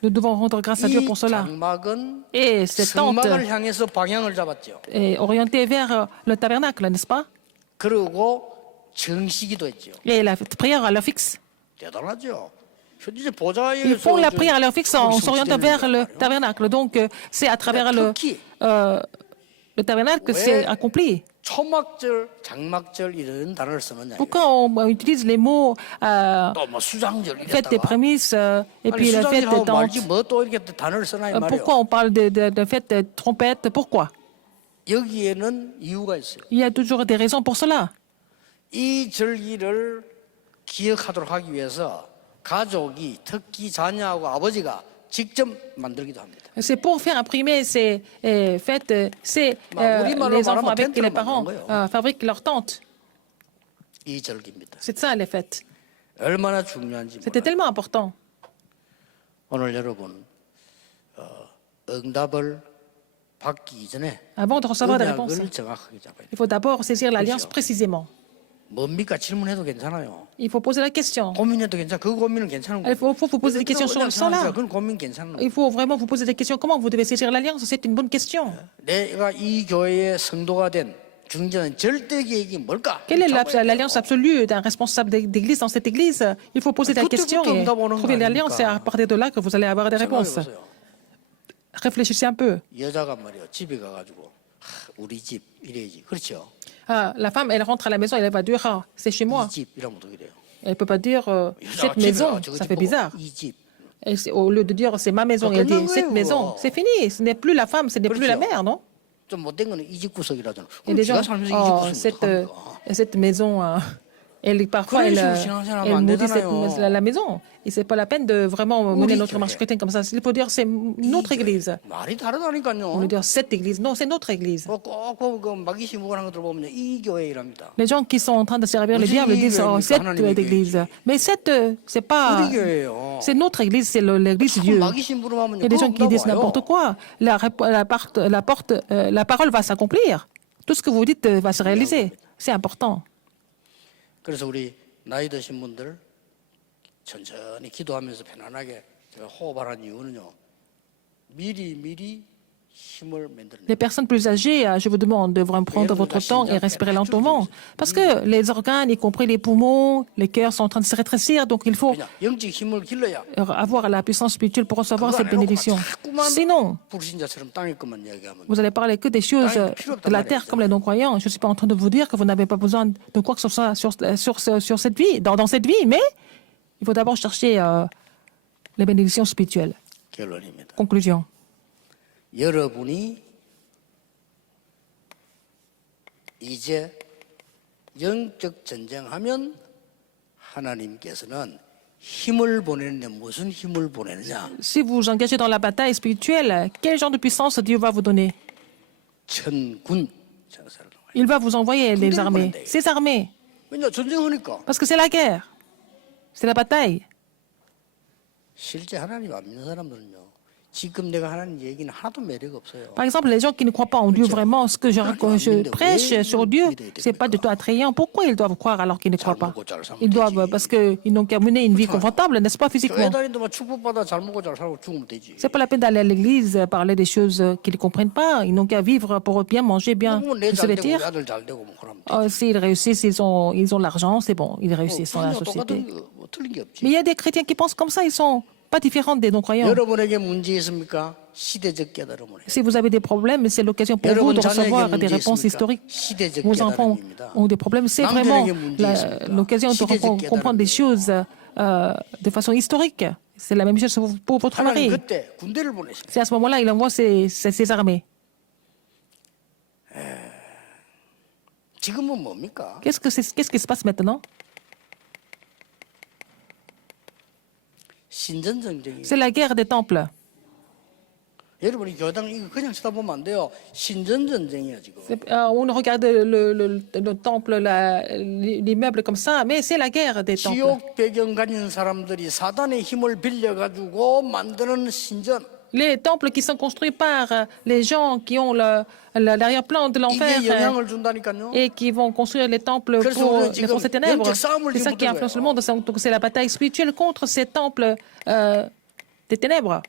Nous devons rendre grâce à Dieu 이 pour cela. 장막은 Et cette tente 성막을 향해서 방향을 잡았죠. est orientée vers le tabernacle, n'est-ce pas? 그리고 정시기도 했죠. Et la prière à l'heure fixe. 대단하죠. 이제 보좌에 Ils font la prière à l'heure fixe en s'orientant vers le tabernacle. Donc, c'est à travers le tabernacle que c'est accompli. 초막절, 장막절 이런 단어를 쓰느냐? Pourquoi on utilise les mots 또 뭐 수장절 fête des 이랬다가 prémices et 아니 puis la fête des 수장절하고 말지 tentes? 뭐 또 이렇게 또 단어를 쓰나 이 말이에요. Pourquoi on parle de fête de trompette? Pourquoi? 여기에는 이유가 있어요. Il y a toujours des raisons pour cela. 이 절기를 기억하도록 하기 위해서 가족이 특히 자녀하고 아버지가 직접 만들기도 합니다. C'est pour faire imprimer ces fêtes, les enfants avec les parents fabriquent leurs tentes. 이 절기입니다. C'est ça les fêtes. 얼마나 중요한지 C'était 몰라요. tellement important. 오늘 여러분 응답을 받기 이전에 Avant de recevoir des réponses, 언약을 정확하게 잡아야 돼요. il faut d'abord saisir l'alliance précisément. 뭡니까? 질문해도 괜찮아요. Il faut poser la question. 고민해도 괜찮아. 그 고민은 괜찮은 Il 거예요. faut vous poser des questions sur ça là. 그건 고민 괜찮은 거예요. Il faut vraiment vous poser des questions. Comment vous devez saisir l'alliance? C'est une bonne question. 내가 이 교회의 성도가 된 중재는 절대 계획이 뭘까? Quelle est l'alliance absolue d'un responsable d'église dans cette église? Il faut poser la question et trouver l'alliance. C'est à partir de là que vous allez avoir des réponses. 생각해보세요. Réfléchissez un peu. 여자가 말이요 집에 가가지고 우리 집 이래야지. 그렇죠? La femme, elle rentre à la maison, elle va dire ah, c'est chez moi. 이 집 이러면 어떻게 돼요? Elle ne peut pas dire 여자가 cette 집에 maison. 가가지고 Ça 집 fait 보고 bizarre. 이 집. Au lieu de dire c'est ma maison, elle dit cette maison. C'est fini. Ce n'est plus la femme, ce n'est plus la mère, non? 좀 못된 거는 이 집 구석이라잖아. Il y a des gens, 제가 살면서 이 집 oh, 구석은 cette maison, parfois, elle maudit la maison. Et c'est pas la peine de vraiment mener notre marche chrétienne comme ça. Il faut dire c'est notre église. 말이 On 다르다니까요. veut dire cette église. Non, c'est notre église. 꼭그 마귀시 무관한 것들 보면 이 교회랍니다. Les gens qui sont en train de servir le diable disent oh, cette église. Mais cette, c'est pas. 우리 교회예요. C'est notre église, c'est l'église de Dieu. 마귀시 물으면 Il y a des gens qui disent n'importe quoi. La parole va s'accomplir. Tout ce que vous dites va se réaliser. C'est important. 그래서 우리 나이 드신 분들 천천히 기도하면서 편안하게 제가 호흡하라는 이유는요. 미리 힘을 만드는. Les personnes plus âgées, je vous demande de vraiment prendre votre temps et respirer lentement. Parce que les organes, y compris les poumons, les cœurs sont en train de se rétrécir. Donc il faut 영적 힘을 길러야. avoir la puissance spirituelle pour recevoir cette bénédiction. Sinon, 불신자처럼 땅의 것만 이야기하면 vous allez parler que des choses de la terre comme les non-croyants. Je ne suis pas en train de vous dire que vous n'avez pas besoin de quoi que ce soit sur cette vie, dans cette vie, mais il faut d'abord chercher les bénédictions spirituelles. 결론입니다. Conclusion. 여러분이 이제 영적 전쟁하면 하나님께서는 힘을 보내는데 무슨 힘을 보내느냐? Si vous vous engagez dans la bataille spirituelle, quel genre de puissance Dieu va vous donner? 천군 전사를. Il va vous envoyer les armées, ces armées, 왜냐 전쟁하니까. parce que c'est la guerre, c'est la bataille. 실제 하나님 안 믿는 사람들은요. 지금 내가 하나님 얘기는 하나도 매력 없어요. Par exemple, les gens qui ne croient pas en Dieu vraiment, ce que je prêche sur Dieu, c'est pas du tout attrayant. Pourquoi ils doivent croire alors qu'ils ne croient pas? Ils doivent, parce qu'ils n'ont qu'à mener une vie confortable, n'est-ce pas, physiquement? 교회 다니는데 축복받아 잘 먹고 잘 살고 죽으면 되지. C'est pas la peine d'aller à l'église, parler des choses qu'ils ne comprennent pas. Ils n'ont qu'à vivre pour bien manger, bien se vêtir. 아들 잘 되고 뭐 그러면. S'ils réussissent, ils ont l'argent, c'est bon, ils réussissent dans la société. 뭐 틀린 게 없지. Mais il y a des chrétiens qui pensent comme ça, ils sont pas différents des non-croyants. 여러분에게 문제 있습니까? 시대적 깨달음을 해요. Si vous avez des problèmes, c'est l'occasion pour vous de recevoir des réponses historiques. Vos enfants ont des problèmes, c'est vraiment l'occasion de comprendre des choses de façon historique. C'est la même chose pour votre mari. 하나님 그때 군대를 보내십니다. C'est à ce moment-là il envoie ses armées. 지금은 뭡니까? Qu'est-ce qui se passe maintenant? 신전전쟁이. C'est la guerre des temples. 여러분이 교당 이거 그냥 쳐다보면 안 돼요. 신전전쟁이야 지금. On regarde le temple, l'immeuble comme ça, mais c'est la guerre des temples. 지옥 배경 가진 사람들이 사단의 힘을 빌려 가지고 만드는 신전. Les temples qui sont construits par les gens qui ont l'arrière-plan de l'enfer 이게 영향을 준다니까요. et qui vont construire les temples pour les forces des ténèbres. C'est ça qui influence le monde. Donc c'est la bataille spirituelle contre ces temples des ténèbres.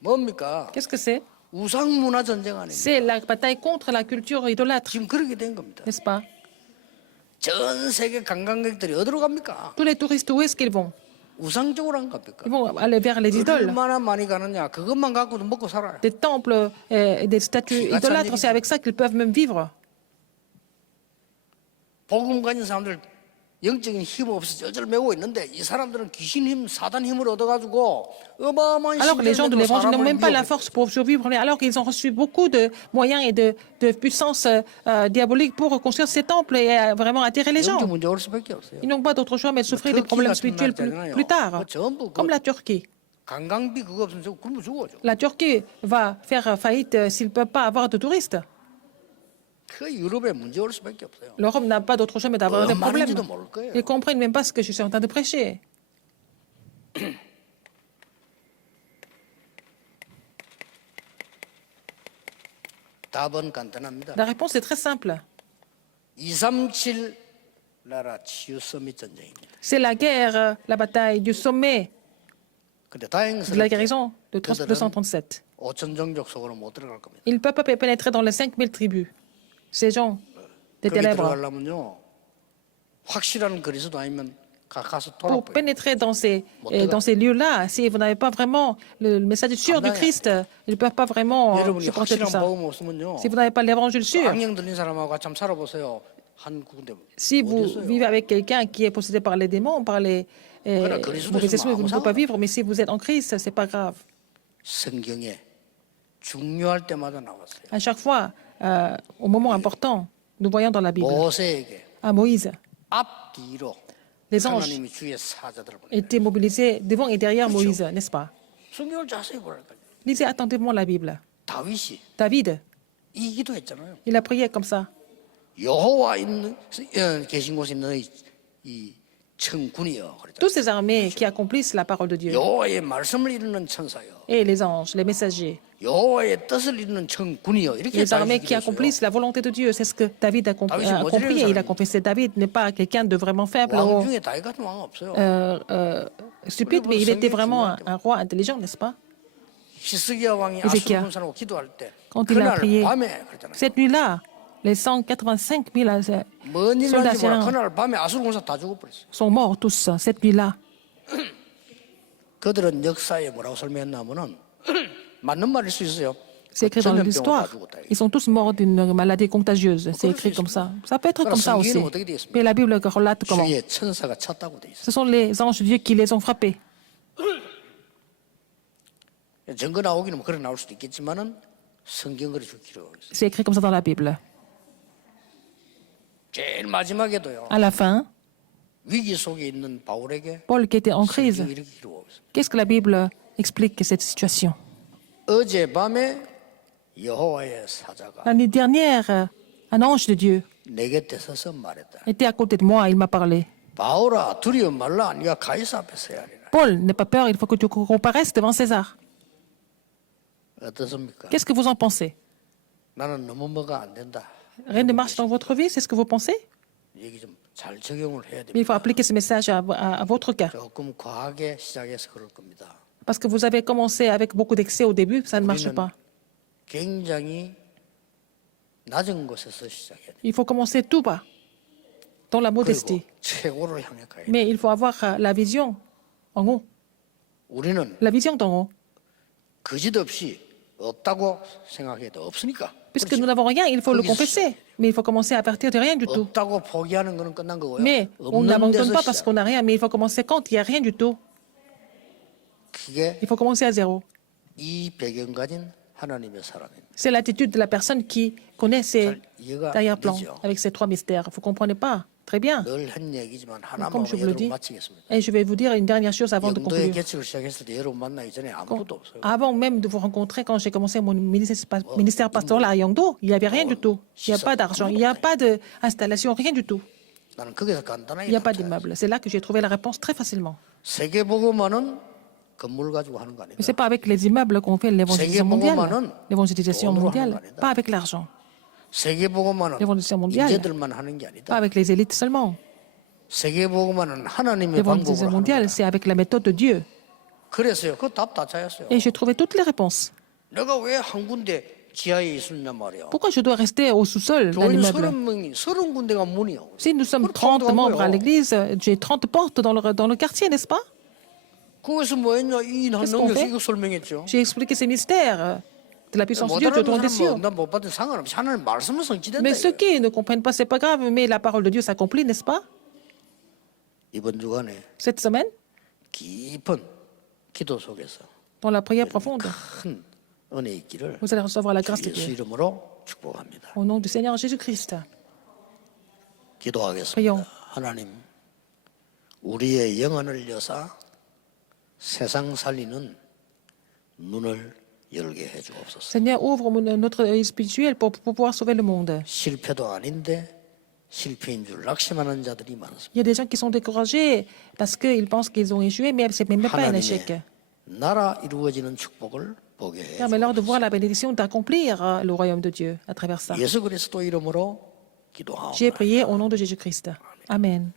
뭡니까? Qu'est-ce que c'est? 우상 문화 전쟁 아닙니까? C'est la bataille contre la culture idolâtre, 지금 그렇게 된 겁니다. n'est-ce pas? 전 세계 관광객들이 어디로 갑니까? Tous les touristes, où est-ce qu'ils vont? 우상 쪽으로 안 갑니까? Ils vont aller vers les idoles. 얼마나 많이 가느냐? 그것만 갖고도 먹고 살아요. Des temples et des statues idolâtres, c'est avec ça qu'ils peuvent même vivre. 복음 가진 사람들 영적인 힘 없이 쩔쩔 매고 있는데 이 사람들은 귀신 힘, 사단 힘을 얻어가지고 어마어마한 Alors que les gens de 힘을 l'évangile n'ont même pas la 사람을 force pour survivre, alors qu'ils ont reçu beaucoup de moyens et de puissance diabolique pour construire ces temples et vraiment attirer les gens. 영적 문제 올 수밖에 없어요. Ils n'ont pas d'autre choix mais de souffrir des problèmes spirituels plus tard, comme la Turquie. 관광비 그거 없으면 굶어 죽어죠. La Turquie va faire faillite s'ils ne peuvent pas avoir de touristes. 그 유럽에 문제 올 수밖에 없어요. L'Europe n'a pas d'autre choix mais d'avoir des problèmes. 말인지도 모를 거예요. Ils ne comprennent même pas ce que je suis en train de prêcher. 답은 간단합니다. La réponse est très simple. 237 나라 치유 서밋 전쟁입니다. C'est la guerre, la bataille du sommet 근데 de la 다행스럽게 guérison de 237. 5천 종족 속으로 못 들어갈 겁니다. Ils ne peuvent pas pénétrer dans les 5000 tribus. Ces gens des 거기 ténèbres. 들어가려면요 확실한 그리스도 아니면 가서 Pour 돌아보요. pénétrer dans ces lieux-là, si vous n'avez pas vraiment le message sûr du Christ, ils ne peuvent pas vraiment 여러분이 supporter tout 확실한 ça. 복음 없으면요 Si vous n'avez pas l'évangile sûr, 악령 들린 사람하고 같이 한번 살아보세요. 한 군데 si vous 어디 있어요? vivez avec quelqu'un qui est possédé par les démons, par les mauvais esprits, vous ne pouvez pas vivre. Mais si vous êtes en Christ, ce n'est pas grave. 성경에 중요할 때마다 나왔어요. À chaque fois, au moment important, nous voyons dans la Bible, 모세에게 à Moïse, 앞뒤로 les anges 하나님이 주의 사자들을 보내. étaient mobilisés devant et derrière Moïse, n'est-ce pas? 성경을 자세히 보라니까요. Lisez attentivement la Bible. 다윗이 David, 이 기도했잖아요. il a prié comme ça. 여호와 있는 계신 곳에 있는 이 천군이여 그랬죠. Toutes ces armées qui accomplissent la parole de Dieu, 여호와의 말씀을 이루는 천사여. et les anges, les messagers, 여호와의 뜻을 이루는 천군이여. 이렇게 les armées 다윗이 qui 기도했어요. accomplissent la volonté de Dieu, c'est ce que David a David, a c'est accompli et il a modèle, confessé. David n'est pas quelqu'un de vraiment faible 왕 ou 중에 다윗 같은 왕 없어요. stupide, mais il était vraiment un roi intelligent, n'est-ce pas? 히스기야 왕이 Ézéchias. 아수르 군사라고 기도할 때 Quand il a 그날 prié, 밤에 그랬잖아요. cette nuit-là, les 185 000 뭔 일 soldats 난지 몰라. syriens 그날 밤에 아수르 군사 다 죽어버렸어요. sont morts tous cette nuit-là. 그들은 역사에 뭐라고 설명했냐면은 맞는 말일 수 있어요. C'est écrit dans 전염병으로 l'histoire. 다 죽었다. Ils sont tous morts d'une maladie contagieuse. C'est écrit comme ça. Ça peut être comme ça aussi. Mais la Bible relate comment. 주의 천사가 쳤다고 돼 있어요. Ce sont les anges de Dieu qui les ont frappés. 증거 나오기는 뭐 그래 나올 수도 있겠지만은 성경 그래 주기로 있어요. C'est écrit comme ça dans la Bible. 제일 마지막에도요. À la fin, 위기 속에 있는 바울에게 Paul qui était en crise, 성경이 이렇게 기록하고 있어요. qu'est-ce que la Bible explique cette situation? 어젯밤에 여호와의 사자가 La nuit dernière, un ange de Dieu 내 곁에 서서 말했다. était à côté de moi. Il m'a parlé. 바울아 두려워 말라. 네가 가이사 앞에 서야 하리라. Paul, n'aie pas peur. Il faut que tu comparaisses devant César. 어떻습니까? Qu'est-ce que vous en pensez? 나는 너무 뭐가 안 된다. Rien ne marche dans votre vie, c'est ce que vous pensez? 얘기 좀 잘 적용을 해야 Mais il faut 됩니다. appliquer ce message à votre cas. 조금 과하게 시작해서 그럴 겁니다. Parce que vous avez commencé avec beaucoup d'excès au début, ça ne marche 우리는 pas. 굉장히 낮은 곳에서 시작해야 돼요. Il faut commencer tout bas, dans la 그리고 modestie. 최고를 향해 가야 돼요. Mais il faut avoir la vision en haut. 우리는 La vision d'en haut. 거짓 없이 없다고 생각해도 없으니까. Puisque nous n'avons rien, il faut le confesser. Mais il faut commencer à partir de rien du tout. 없다고 포기하는 거는 끝난 거고요. Mais on 없는 n'abandonne 데서 pas parce 시작. qu'on n'a rien, mais il faut commencer quand il n'y a rien du tout. 그게 Il faut commencer à zéro. 이 배경 가진 하나님의 사람입니다. C'est l'attitude de la personne qui connaît ses 잘 이해가 arrière-plans 되죠. avec ces trois mystères. Vous ne comprenez pas? Très bien. 늘 한 얘기지만 하나만 Comme je vous le 여러분 dis. 마치겠습니다. Et je vais vous dire une dernière chose avant de 영도의 conclure. 개척을 시작했을 때 여러분 만나기 전에 아무것도 없어요. Avant même de vous rencontrer, quand j'ai commencé mon ministère pastoral à Yangdo, il n'y avait rien du tout. Il n'y a pas d'argent, il n'y a pas d'installation, rien du tout. 나는 거기서 간단하게 Il n'y a pas 답변해요. d'immeuble. C'est là que j'ai trouvé la réponse très facilement. 세계복음화는 건물 가지고 하는 거 Mais 아니다. ce n'est pas avec les immeubles qu'on fait l'évangélisation mondiale. L'évangélisation 돈으로 mondiale, 하는 거 아니다. pas avec l'argent, 세계복음화는 l'évangélisation mondiale, 인재들만 하는 게 pas 아니다. avec les élites seulement. 세계복음화는 하나님의 L'évangélisation 방법으로 하는 mondiale, 거다. c'est avec la méthode de Dieu. 그래서요. 그 답 다 찾았어요. Et j'ai trouvé toutes les réponses. 내가 왜 한 군데 지하에 있었냐 말이야. Pourquoi je dois rester au sous-sol d'un 교인 immeuble? 30명이 30군데가 문이야. Si nous sommes 30 membres à l'église, j'ai 30 portes dans le quartier, n'est-ce pas? 거기서 뭐 했냐? 이한 Qu'est-ce qu'on 능력 fait? 이거 설명했죠. J'ai expliqué ces mystères. de la puissance de 못 Dieu, tu 알아보는 retournes des 사람은 cieux. 응답 못 받은 상관없이 하나님 말씀은 성취된다. Mais ceux 이거예요. qui ne comprennent pas, c'est pas grave, mais la parole de Dieu s'accomplit, n'est-ce pas? 이번 주간에 Cette semaine, 깊은 기도 속에서 dans la prière profonde, 큰 은혜 있기를 vous allez recevoir la grâce de 예수 Dieu. 이름으로 축복합니다. Au nom du Seigneur Jésus-Christ. 기도하겠습니다. Prions. 하나님, 우리의 영혼을 여사 세상 살리는 눈을 열게 해 주옵소서. Seigneur, ouvre notre œil spirituel pour pouvoir sauver le monde. 실패도 아닌데 실패인 줄 낙심하는 자들이 많습니다. Il y a des gens qui sont découragés parce qu'ils pensent qu'ils ont échoué, mais ce n'est même pas un échec. 하나님의 나라 이루어지는 축복을 보게 해 Permets-leur de voir la bénédiction d'accomplir le royaume de Dieu à travers ça. 예수 그리스도 이름으로 J'ai 기도하옵나이다. prié au nom de Jésus-Christ. Amen.